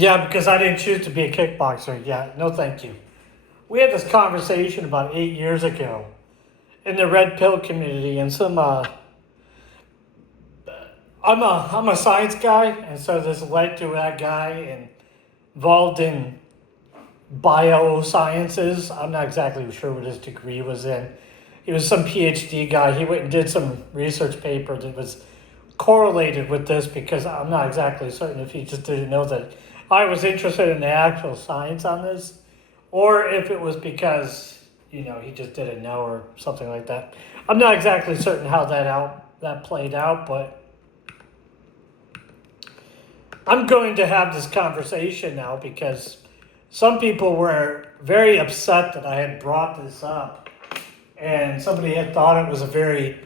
Yeah, because I didn't choose to be a kickboxer. Yeah, no thank you. We had this conversation about 8 years ago in the red pill community, and I'm a science guy, and so this led to that guy involved in biosciences. I'm not exactly sure what his degree was in. He was some PhD guy. He went and did some research paper that was correlated with this because I'm not exactly certain if he just didn't know that I was interested in the actual science on this, or if it was because he just didn't know or something like that. I'm not exactly certain how that played out, but I'm going to have this conversation now because some people were very upset that I had brought this up, and somebody had thought it was a very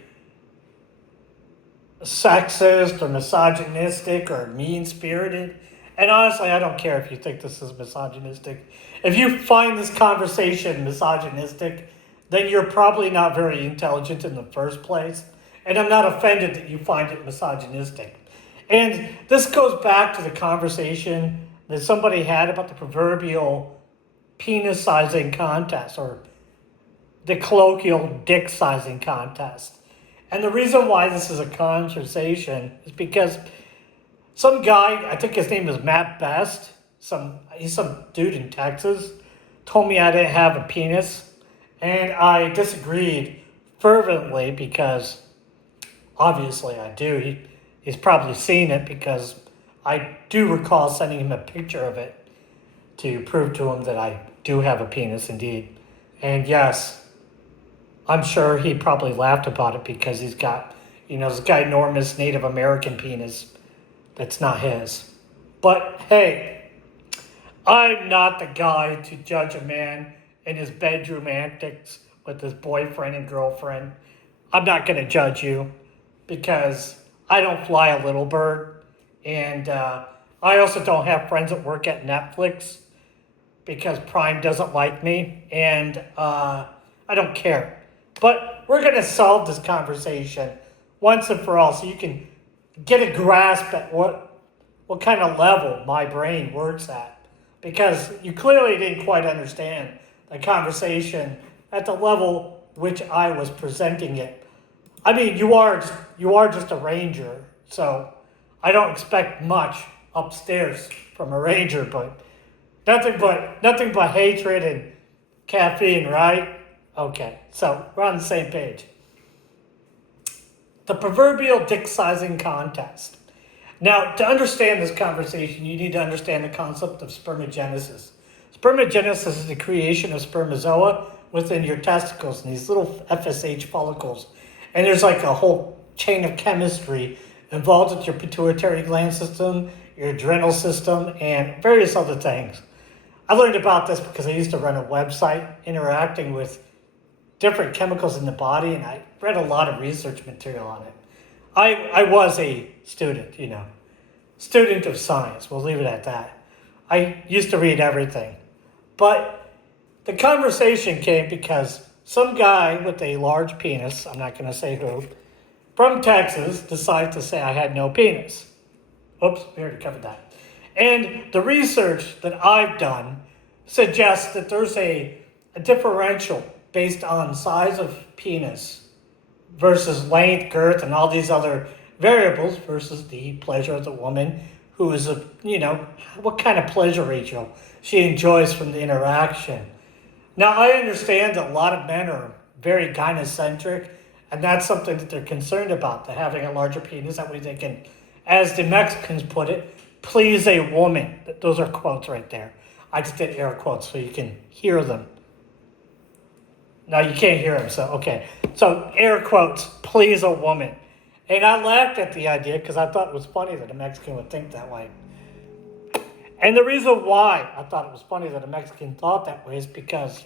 sexist or misogynistic or mean spirited. And honestly, I don't care if you think this is misogynistic. If you find this conversation misogynistic, then you're probably not very intelligent in the first place. And I'm not offended that you find it misogynistic. And this goes back to the conversation that somebody had about the proverbial penis sizing contest or the colloquial dick sizing contest. And the reason why this is a conversation is because some guy, I think his name is Matt Best, he's some dude in Texas, told me I didn't have a penis. And I disagreed fervently because obviously I do. He's probably seen it because I do recall sending him a picture of it to prove to him that I do have a penis indeed. And yes, I'm sure he probably laughed about it because he's got, this ginormous Native American penis that's not his. But hey, I'm not the guy to judge a man in his bedroom antics with his boyfriend and girlfriend. I'm not going to judge you because I don't fly a little bird. And I also don't have friends that work at Netflix because Prime doesn't like me. And I don't care. But we're going to solve this conversation once and for all so you can get a grasp at what kind of level my brain works at. Because you clearly didn't quite understand the conversation at the level which I was presenting it. I mean, you are just a ranger, so I don't expect much upstairs from a ranger, but nothing but hatred and caffeine, right? Okay, so we're on the same page. The proverbial dick sizing contest. Now, to understand this conversation, you need to understand the concept of spermagenesis. Spermagenesis is the creation of spermatozoa within your testicles and these little FSH follicles. And there's like a whole chain of chemistry involved with your pituitary gland system, your adrenal system, and various other things. I learned about this because I used to run a website interacting with different chemicals in the body, and I read a lot of research material on it. I was a student, student of science. We'll leave it at that. I used to read everything. But the conversation came because some guy with a large penis, I'm not going to say who, from Texas decided to say I had no penis. Oops, we already covered that. And the research that I've done suggests that there's a differential based on size of penis versus length, girth, and all these other variables versus the pleasure of the woman who is what kind of pleasure ratio she enjoys from the interaction. Now, I understand that a lot of men are very gynocentric, and that's something that they're concerned about, that having a larger penis, that way they can, as the Mexicans put it, please a woman. Those are quotes right there. I just did air quotes so you can hear them. No, you can't hear them, so okay. So air quotes, please a woman. And I laughed at the idea because I thought it was funny that a Mexican would think that way. And the reason why I thought it was funny that a Mexican thought that way is because,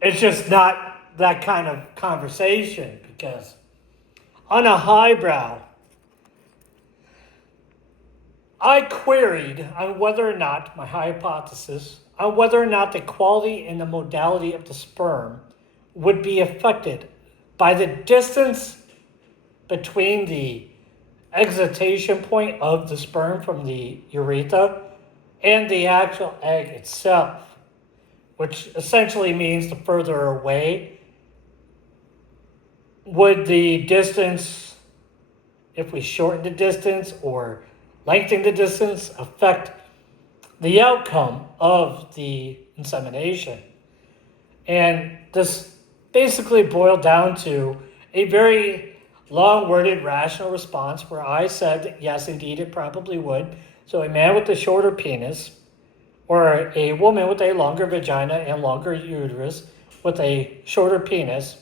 it's just not that kind of conversation. Because on a highbrow, I queried on whether or not, my hypothesis, on whether or not the quality and the modality of the sperm would be affected by the distance between the excitation point of the sperm from the urethra and the actual egg itself, which essentially means the further away would the distance, if we shorten the distance or lengthen the distance, affect the outcome of the insemination. And this basically boiled down to a very long-worded rational response where I said that yes, indeed, it probably would. So a man with a shorter penis or a woman with a longer vagina and longer uterus with a shorter penis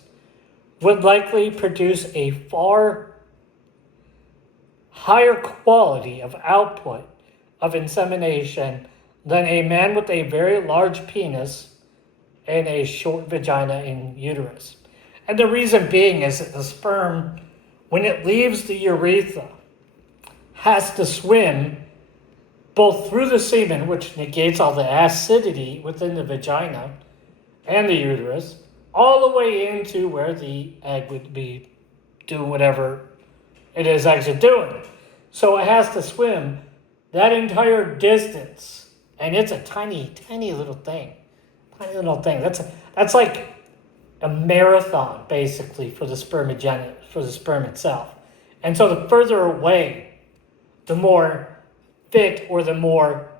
would likely produce a far higher quality of output of insemination than a man with a very large penis and a short vagina and uterus. And the reason being is that the sperm, when it leaves the urethra, has to swim both through the semen, which negates all the acidity within the vagina and the uterus, all the way into where the egg would be doing whatever it is actually doing. So it has to swim that entire distance, and it's a tiny, tiny little thing. Tiny little thing. That's like a marathon, basically, for the for the sperm itself. And so the further away, the more fit or the more,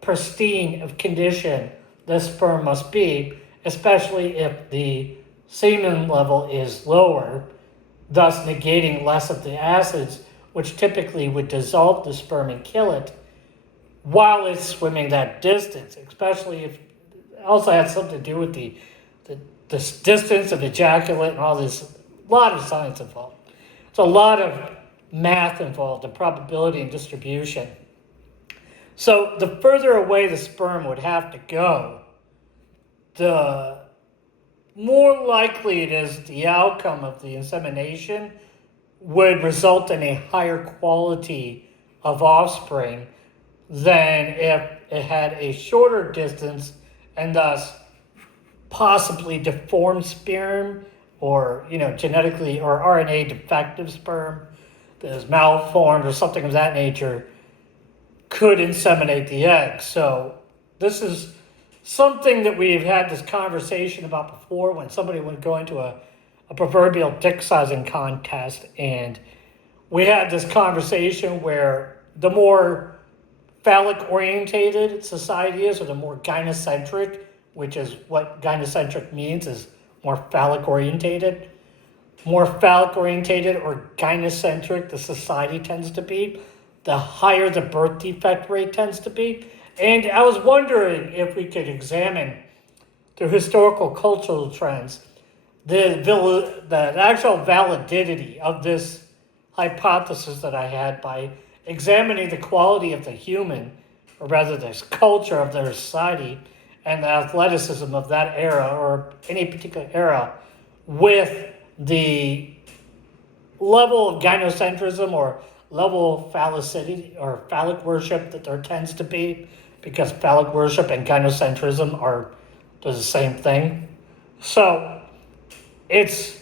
pristine of condition the sperm must be, especially if the semen level is lower, thus negating less of the acids, which typically would dissolve the sperm and kill it while it's swimming that distance, especially if it also has something to do with the distance of ejaculate and all this, a lot of science involved. It's a lot of math involved, the probability and distribution. So the further away the sperm would have to go, the more likely it is the outcome of the insemination would result in a higher quality of offspring than if it had a shorter distance and thus possibly deformed sperm or, genetically or RNA defective sperm that is malformed or something of that nature could inseminate the egg. So this is something that we've had this conversation about before when somebody would go into a proverbial dick sizing contest, and we had this conversation where the more phallic orientated society is, or the more gynocentric, which is what gynocentric means, is more phallic orientated. More phallic orientated or gynocentric the society tends to be, the higher the birth defect rate tends to be. And I was wondering if we could examine through historical cultural trends the actual validity of this hypothesis that I had by examining the quality of the human, or rather this culture of their society and the athleticism of that era or any particular era with the level of gynocentrism or level of phallicity or phallic worship that there tends to be, because phallic worship and gynocentrism are the same thing. So it's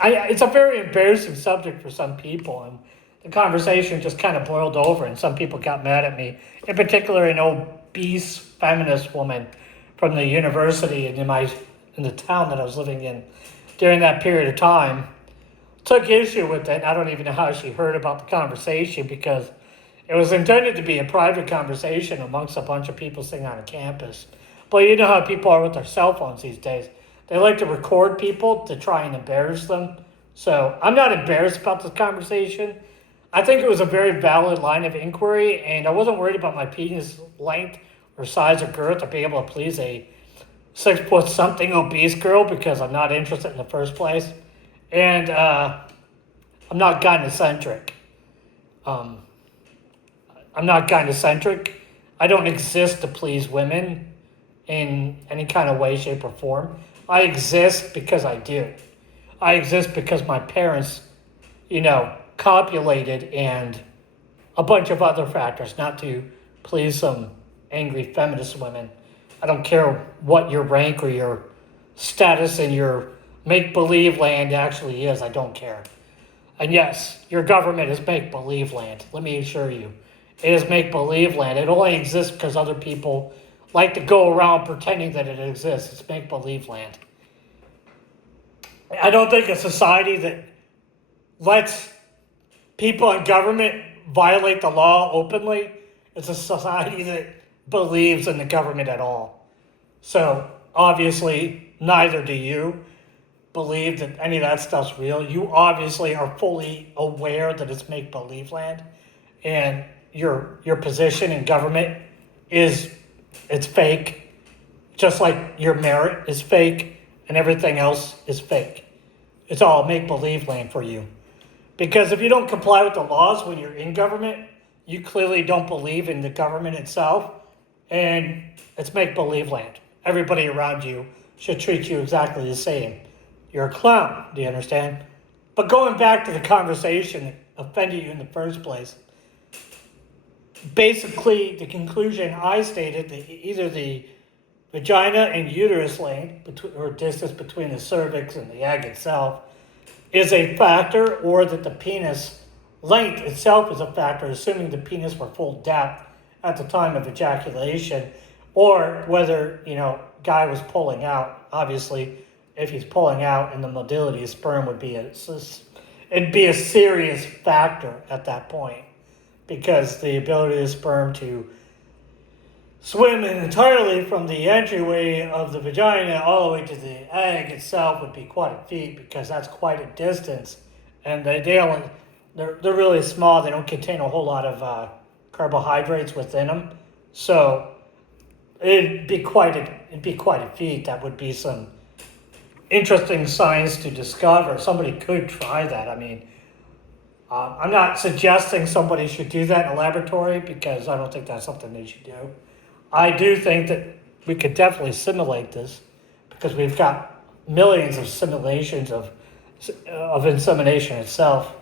a very embarrassing subject for some people, and the conversation just kind of boiled over, and some people got mad at me. In particular, an obese feminist woman from the university in the town that I was living in during that period of time took issue with it. I don't even know how she heard about the conversation, because it was intended to be a private conversation amongst a bunch of people sitting on a campus. But you know how people are with their cell phones these days. They like to record people to try and embarrass them. So I'm not embarrassed about this conversation. I think it was a very valid line of inquiry, and I wasn't worried about my penis length or size or girth to be able to please a 6-foot-something obese girl, because I'm not interested in the first place. And I'm not gynocentric. I'm not gynocentric. I don't exist to please women in any kind of way, shape, or form. I exist because I do. I exist because my parents, copulated, and a bunch of other factors, not to please some angry feminist women. I don't care what your rank or your status in your make-believe land actually is. I don't care. And yes, your government is make-believe land. Let me assure you. It is make-believe land. It only exists because other people like to go around pretending that it exists. It's make-believe land. I don't think a society that lets people in government violate the law openly is a society that believes in the government at all. So obviously, neither do you believe that any of that stuff's real. You obviously are fully aware that it's make-believe land, and your position in government it's fake, just like your merit is fake and everything else is fake. It's all make-believe land for you. Because if you don't comply with the laws when you're in government, you clearly don't believe in the government itself, and it's make-believe land. Everybody around you should treat you exactly the same. You're a clown, do you understand? But going back to the conversation that offended you in the first place, basically the conclusion I stated that either the vagina and uterus length, or distance between the cervix and the egg itself, is a factor, or that the penis length itself is a factor, assuming the penis were full depth at the time of ejaculation, or whether, guy was pulling out. Obviously, if he's pulling out in the motility, his sperm would be it'd be a serious factor at that point, because the ability of the sperm to swim entirely from the entryway of the vagina all the way to the egg itself would be quite a feat, because that's quite a distance, and they're really small. They don't contain a whole lot of carbohydrates within them, so it'd be quite a feat. That would be some interesting science to discover. Somebody could try that. I mean, I'm not suggesting somebody should do that in a laboratory, because I don't think that's something they should do. I do think that we could definitely simulate this, because we've got millions of simulations of insemination itself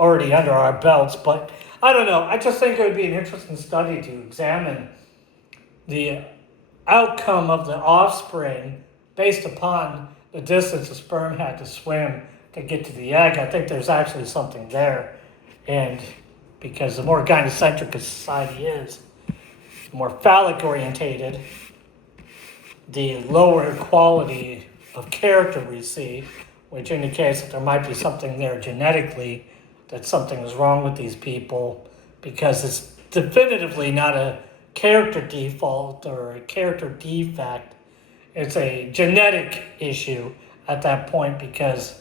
already under our belts. But I don't know. I just think it would be an interesting study to examine the outcome of the offspring based upon the distance the sperm had to swim to get to the egg. I think there's actually something there. And because the more gynocentric a society is, the more phallic orientated, the lower quality of character we see, which indicates that there might be something there genetically, that something is wrong with these people, because it's definitively not a character default or a character defect. It's a genetic issue at that point, because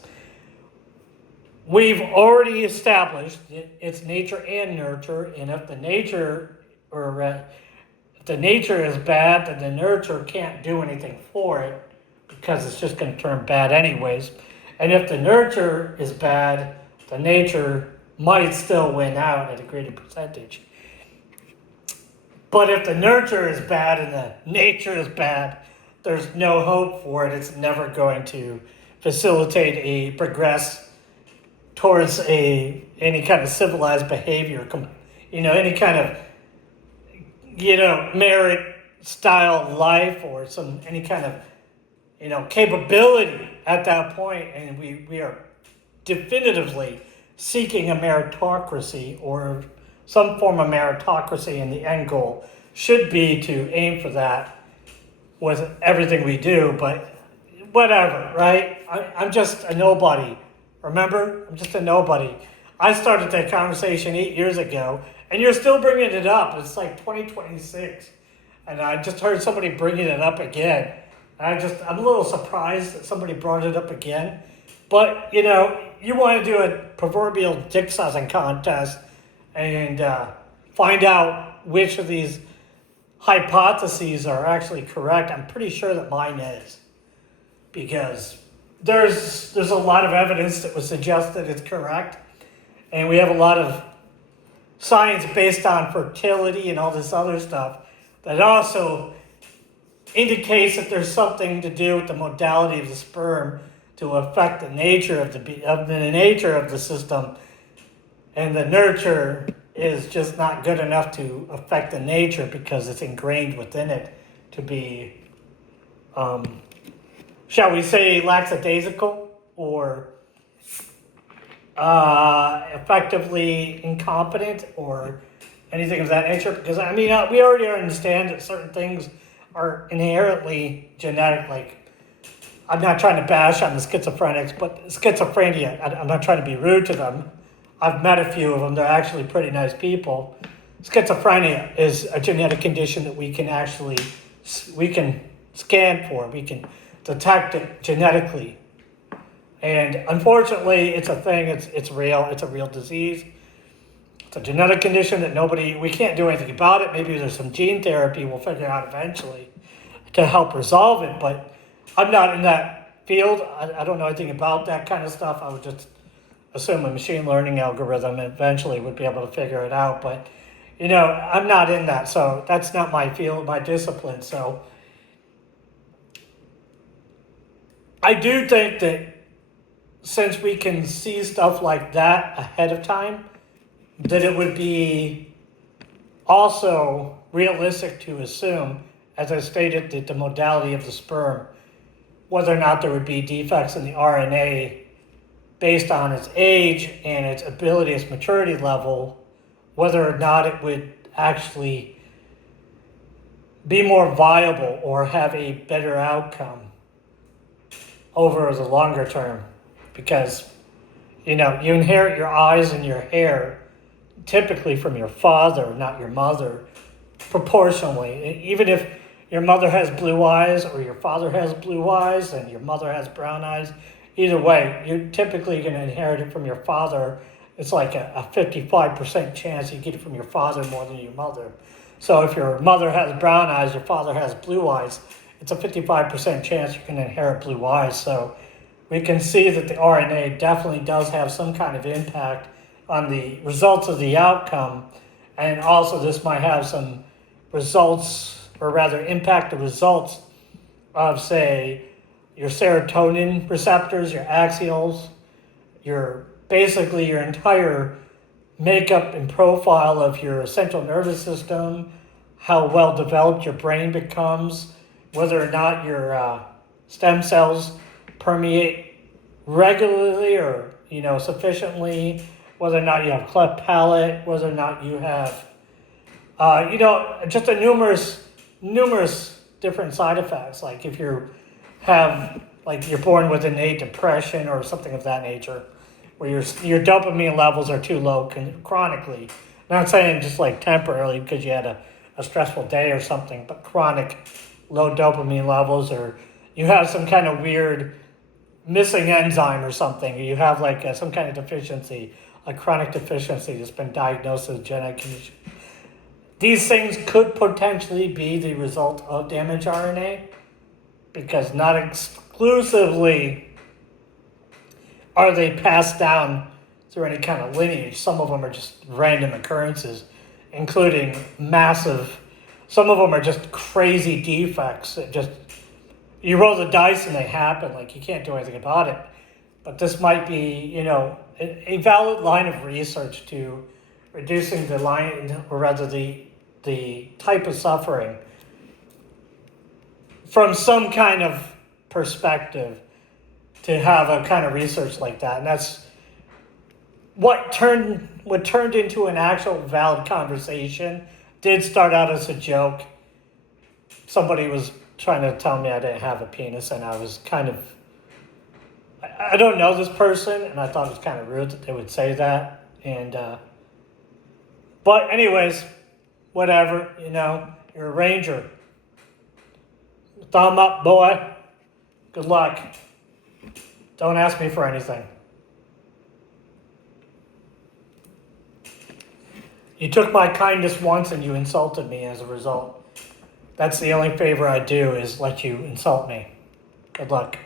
we've already established it's nature and nurture, and if the nature is bad, then the nurture can't do anything for it, because it's just going to turn bad anyways. And if the nurture is bad, the nature might still win out at a greater percentage. But if the nurture is bad and the nature is bad, there's no hope for it. It's never going to facilitate a progress towards any kind of civilized behavior, any kind of merit style life, or any kind of capability at that point. And we are definitively seeking a meritocracy, or some form of meritocracy, and the end goal should be to aim for that with everything we do. But whatever, right? I'm just a nobody. Remember? I'm just a nobody. I started that conversation 8 years ago, and you're still bringing it up. It's like 2026, and I just heard somebody bringing it up again. I'm a little surprised that somebody brought it up again. But, you want to do a proverbial dick sizing contest and find out which of these hypotheses are actually correct. I'm pretty sure that mine is, because there's a lot of evidence that would suggest that it's correct, and we have a lot of science based on fertility and all this other stuff that also indicates that there's something to do with the modality of the sperm to affect the nature of the system, and the nurture is just not good enough to affect the nature, because it's ingrained within it to be, shall we say, lackadaisical, or effectively incompetent or anything of that nature. Because I mean, we already understand that certain things are inherently genetic. Like, I'm not trying to bash on the schizophrenics, but schizophrenia, I'm not trying to be rude to them. I've met a few of them. They're actually pretty nice people. Schizophrenia is a genetic condition that we can scan for. We can detect it genetically. And unfortunately, it's a thing. It's real. It's a real disease. It's a genetic condition that we can't do anything about it. Maybe there's some gene therapy we'll figure out eventually to help resolve it. But I'm not in that field. I don't know anything about that kind of stuff. I would just assume a machine learning algorithm eventually would be able to figure it out. But, I'm not in that. So that's not my field, my discipline. So I do think that since we can see stuff like that ahead of time, that it would be also realistic to assume, as I stated, that the modality of the sperm, whether or not there would be defects in the RNA based on its age and its ability, its maturity level, whether or not it would actually be more viable or have a better outcome over the longer term. Because, you inherit your eyes and your hair typically from your father, not your mother, proportionally. Even if your mother has blue eyes or your father has blue eyes and your mother has brown eyes, either way, you're typically going to inherit it from your father. It's like a 55% chance you get it from your father more than your mother. So if your mother has brown eyes, your father has blue eyes, it's a 55% chance you're going to inherit blue eyes. So we can see that the RNA definitely does have some kind of impact on the results of the outcome. And also this might have some results, or rather impact the results of, say, your serotonin receptors, your axials, basically your entire makeup and profile of your central nervous system, how well developed your brain becomes, whether or not your stem cells permeate regularly or sufficiently, whether or not you have cleft palate, whether or not you have just a numerous different side effects. Like if you're born with innate depression or something of that nature, where your dopamine levels are too low chronically. Not saying just like temporarily because you had a stressful day or something, but chronic low dopamine levels, or you have some kind of weird missing enzyme or something, or you have some kind of deficiency, a chronic deficiency that's been diagnosed as a genetic condition. These things could potentially be the result of damaged RNA, because not exclusively are they passed down through any kind of lineage. Some of them are just random occurrences, including some of them are just crazy defects that just, you roll the dice and they happen, like you can't do anything about it. But this might be, a valid line of research to reducing the line, or rather the type of suffering from some kind of perspective, to have a kind of research like that. And that's what turned into an actual valid conversation. Did start out as a joke. Somebody was trying to tell me I didn't have a penis, and I was kind of, I don't know this person, and I thought it was kind of rude that they would say that. And but anyways, whatever, you're a ranger. Thumb up, boy. Good luck. Don't ask me for anything. You took my kindness once and you insulted me as a result. That's the only favor I do, is let you insult me. Good luck.